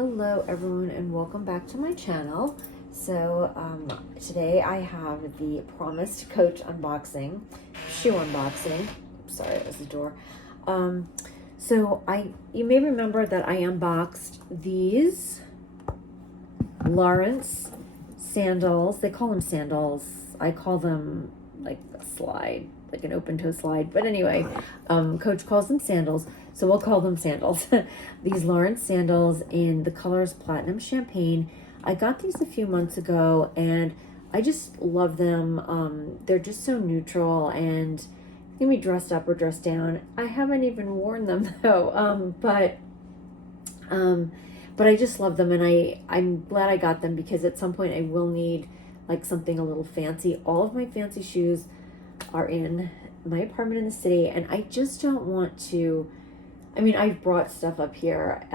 Hello everyone and welcome back to my channel. So today I have the promised Coach unboxing, shoe unboxing. Sorry, that was the door. You may remember that I unboxed these Laurence sandals. They call them sandals. I call them like a slide, like an open toe slide. But anyway, Coach calls them sandals, so we'll call them sandals. These Laurence sandals in the colors Platinum Champagne. I got these a few months ago and I just love them. They're just so neutral and can be dressed up or dressed down. I haven't even worn them though, but I just love them, and I'm glad I got them because at some point I will need like something a little fancy. All of my fancy shoes are in my apartment in the city, and I just don't want to. I mean, I've brought stuff up here,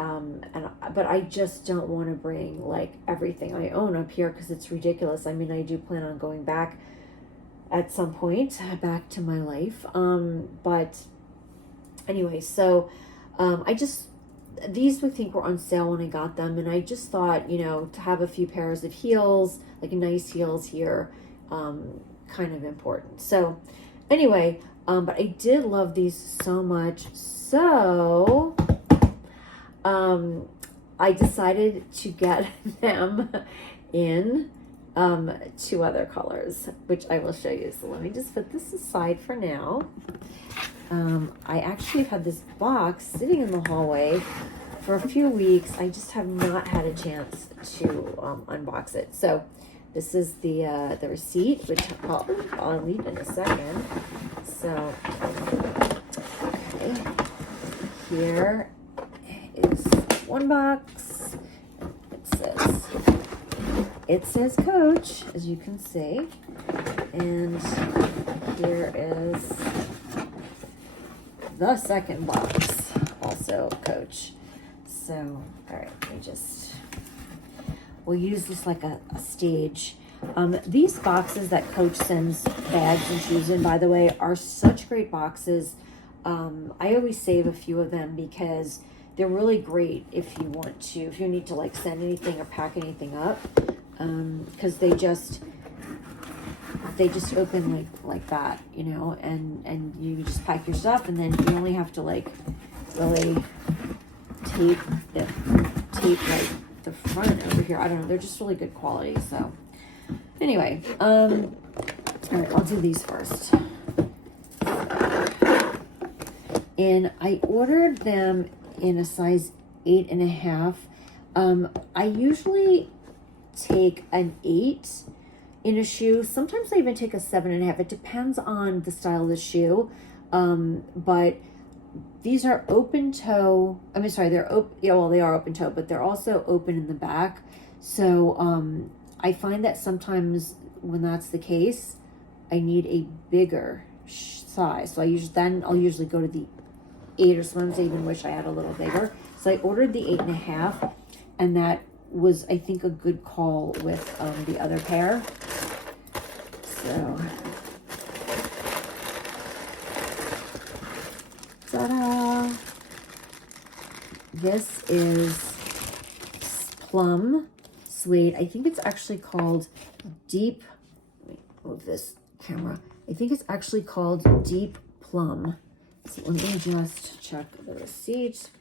but I just don't want to bring like everything I own up here because it's ridiculous. I mean, I do plan on going back at some point, back to my life. But anyway, so these I think were on sale when I got them, and I just thought, you know, to have a few pairs of heels, like nice heels here, kind of important. So anyway, but I did love these so much, so I decided to get them in two other colors, which I will show you. So let me just put this aside for now. I actually had this box sitting in the hallway for a few weeks. I just have not had a chance to unbox it. So this is the receipt, which I'll leave in a second. So okay, here is one box. It says Coach, as you can see, and here is the second box, also Coach. So, all right, we'll use this like a stage. These boxes that Coach sends bags and shoes in, by the way, are such great boxes. I always save a few of them because they're really great if you need to like send anything or pack anything up, because they just open like that, you know, and you just pack your stuff, and then you only have to like really tape like the front over here. I don't know, they're just really good quality. So anyway, all right, I'll do these first. And I ordered them in a size 8.5. I usually take an 8 in a shoe. Sometimes I even take a 7.5. It depends on the style of the shoe. But these are open toe. I mean, sorry, they're open. Yeah, well, they are open toe, but they're also open in the back. So I find that sometimes when that's the case, I need a bigger size. So I'll usually go to the 8, or sometimes I even wish I had a little bigger. So I ordered the 8.5, and that was, I think, a good call with the other pair. So, ta-da! This is plum suede. I think it's actually called deep. Let me move this camera. I think it's actually called deep plum. So let me just check the receipt.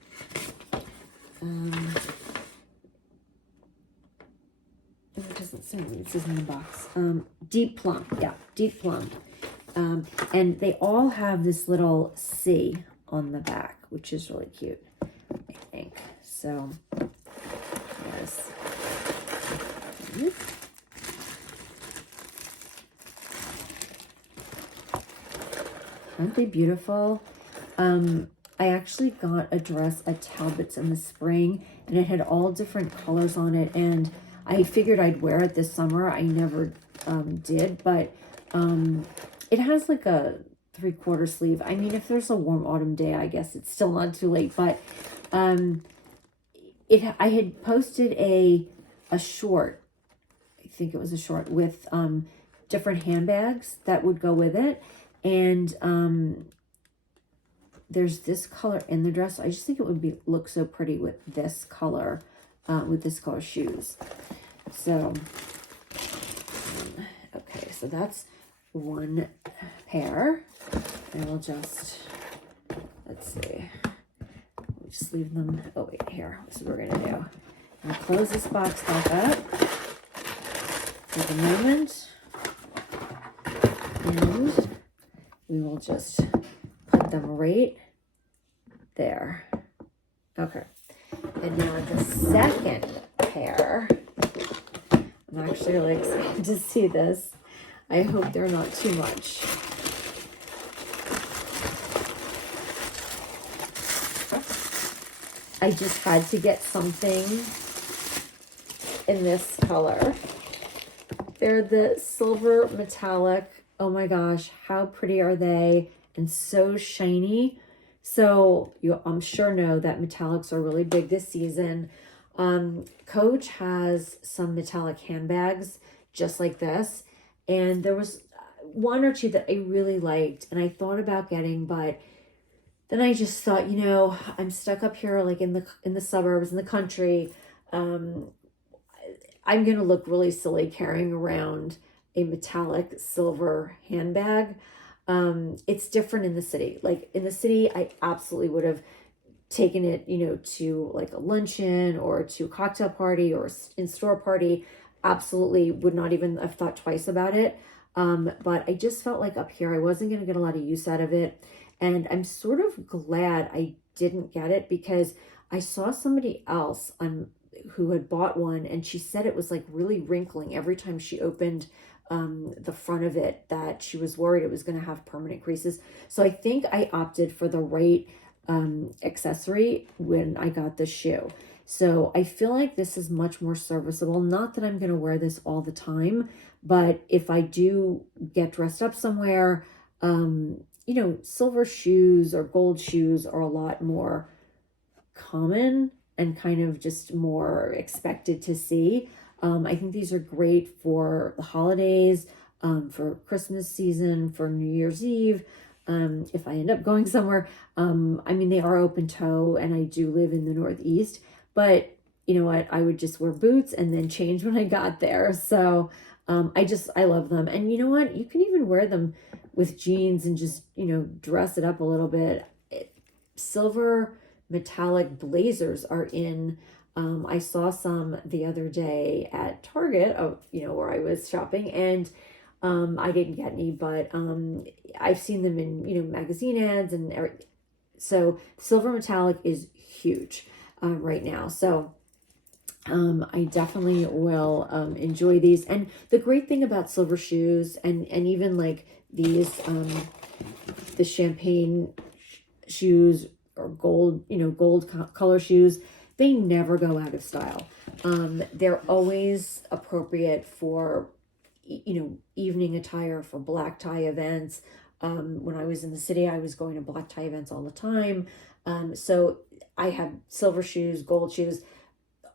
It doesn't say what it says in the box. Deep plum, yeah, deep plum. And they all have this little C on the back, which is really cute, I think. So, yes. Aren't they beautiful? I actually got a dress at Talbot's in the spring, and it had all different colors on it, and I figured I'd wear it this summer. I never did, but it has like a 3/4 sleeve. I mean, if there's a warm autumn day, I guess it's still not too late, but I had posted a short, I think it was a short, with different handbags that would go with it, and there's this color in the dress. I just think it would look so pretty with this color with this color shoes. So, okay, so that's one pair. And we'll just, let's see, we'll just leave them, oh wait, here, this is what we're gonna do. I'm gonna close this box back up for the moment. And we will just put them right there. Okay. And now the second pair, I'm actually really excited to see this. I hope they're not too much. I just had to get something in this color. They're the silver metallic. Oh my gosh, how pretty are they? And so shiny. So you, I'm sure, know that metallics are really big this season. Coach has some metallic handbags just like this. And there was one or two that I really liked and I thought about getting, but then I just thought, you know, I'm stuck up here like in the suburbs, in the country. I'm going to look really silly carrying around a metallic silver handbag. It's different in the city. Like in the city, I absolutely would have taken it, you know, to like a luncheon or to a cocktail party or in-store party. Absolutely would not even have thought twice about it. But I just felt like up here, I wasn't going to get a lot of use out of it. And I'm sort of glad I didn't get it because I saw somebody else who had bought one and she said it was like really wrinkling every time she opened the front of it, that she was worried it was going to have permanent creases. So I think I opted for the right accessory when I got the shoe. So I feel like this is much more serviceable. Not that I'm going to wear this all the time, but if I do get dressed up somewhere, you know, silver shoes or gold shoes are a lot more common and kind of just more expected to see. I think these are great for the holidays, for Christmas season, for New Year's Eve. If I end up going somewhere, I mean, they are open toe and I do live in the Northeast, but you know what? I would just wear boots and then change when I got there. So I love them. And you know what? You can even wear them with jeans and just, you know, dress it up a little bit. Silver metallic blazers are in. I saw some the other day at Target, you know, where I was shopping, and I didn't get any, but I've seen them in, you know, magazine ads and everything. So silver metallic is huge right now. So I definitely will enjoy these. And the great thing about silver shoes and even like these, the champagne shoes or gold, you know, gold color shoes, they never go out of style. They're always appropriate for, you know, evening attire, for black tie events. When I was in the city, I was going to black tie events all the time. So I have silver shoes, gold shoes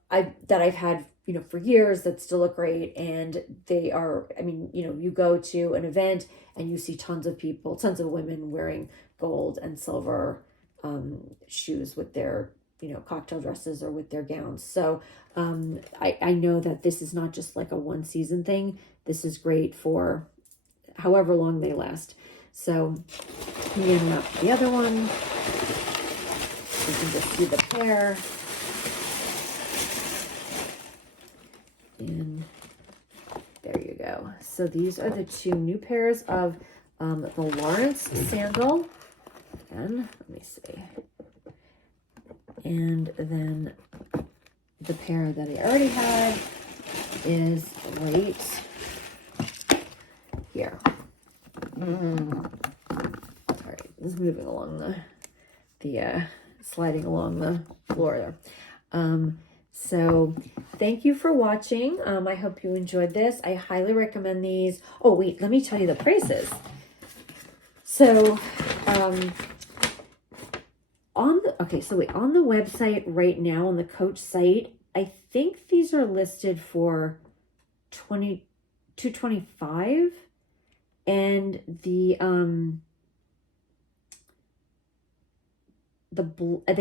that I've had, you know, for years that still look great. And they are, I mean, you know, you go to an event and you see tons of people, tons of women wearing gold and silver shoes with their, you know, cocktail dresses or with their gowns. So I know that this is not just like a one season thing. This is great for however long they last. So I'm going to unwrap the other one. You can just see the pair. And there you go. So these are the two new pairs of the Laurence sandal. And let me see. And then the pair that I already had is right here. All right, this is moving along the sliding along the floor there. So thank you for watching. I hope you enjoyed this. I highly recommend these. Oh wait, let me tell you the prices. So on the website right now, on the Coach site, I think these are listed for $225, and they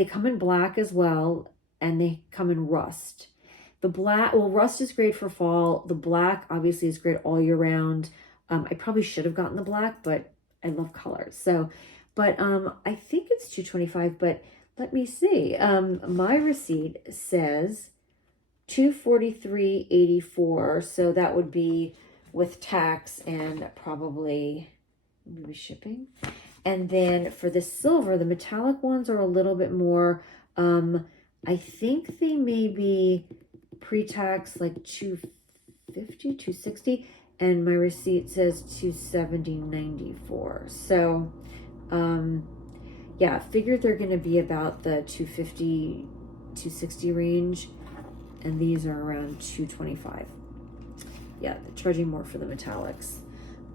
come in black as well, and they come in rust. The black, well, rust is great for fall. The black obviously is great all year round. I probably should have gotten the black, but I love colors. So, but I think it's $2.25, but let me see. My receipt says $243.84, so that would be with tax and probably maybe shipping. And then for the silver, the metallic ones are a little bit more. I think they may be pre-tax like $250, $260, and my receipt says $270.94. So yeah, figured they're going to be about the $250, $260 range, and these are around $225. Yeah, they're charging more for the metallics.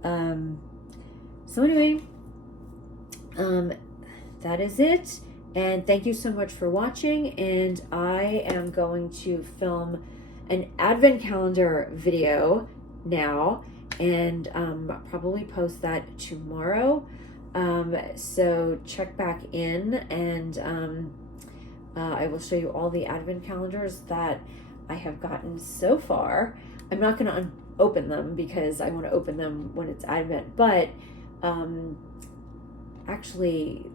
So anyway, that is it. And thank you so much for watching. And I am going to film an advent calendar video now and probably post that tomorrow. So check back in, and I will show you all the advent calendars that I have gotten so far. I'm not going to open them because I want to open them when it's advent, but actually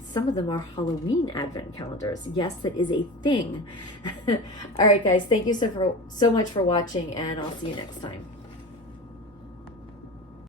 some of them are Halloween advent calendars. Yes, that is a thing. All right, guys, thank you so much for watching, and I'll see you next time.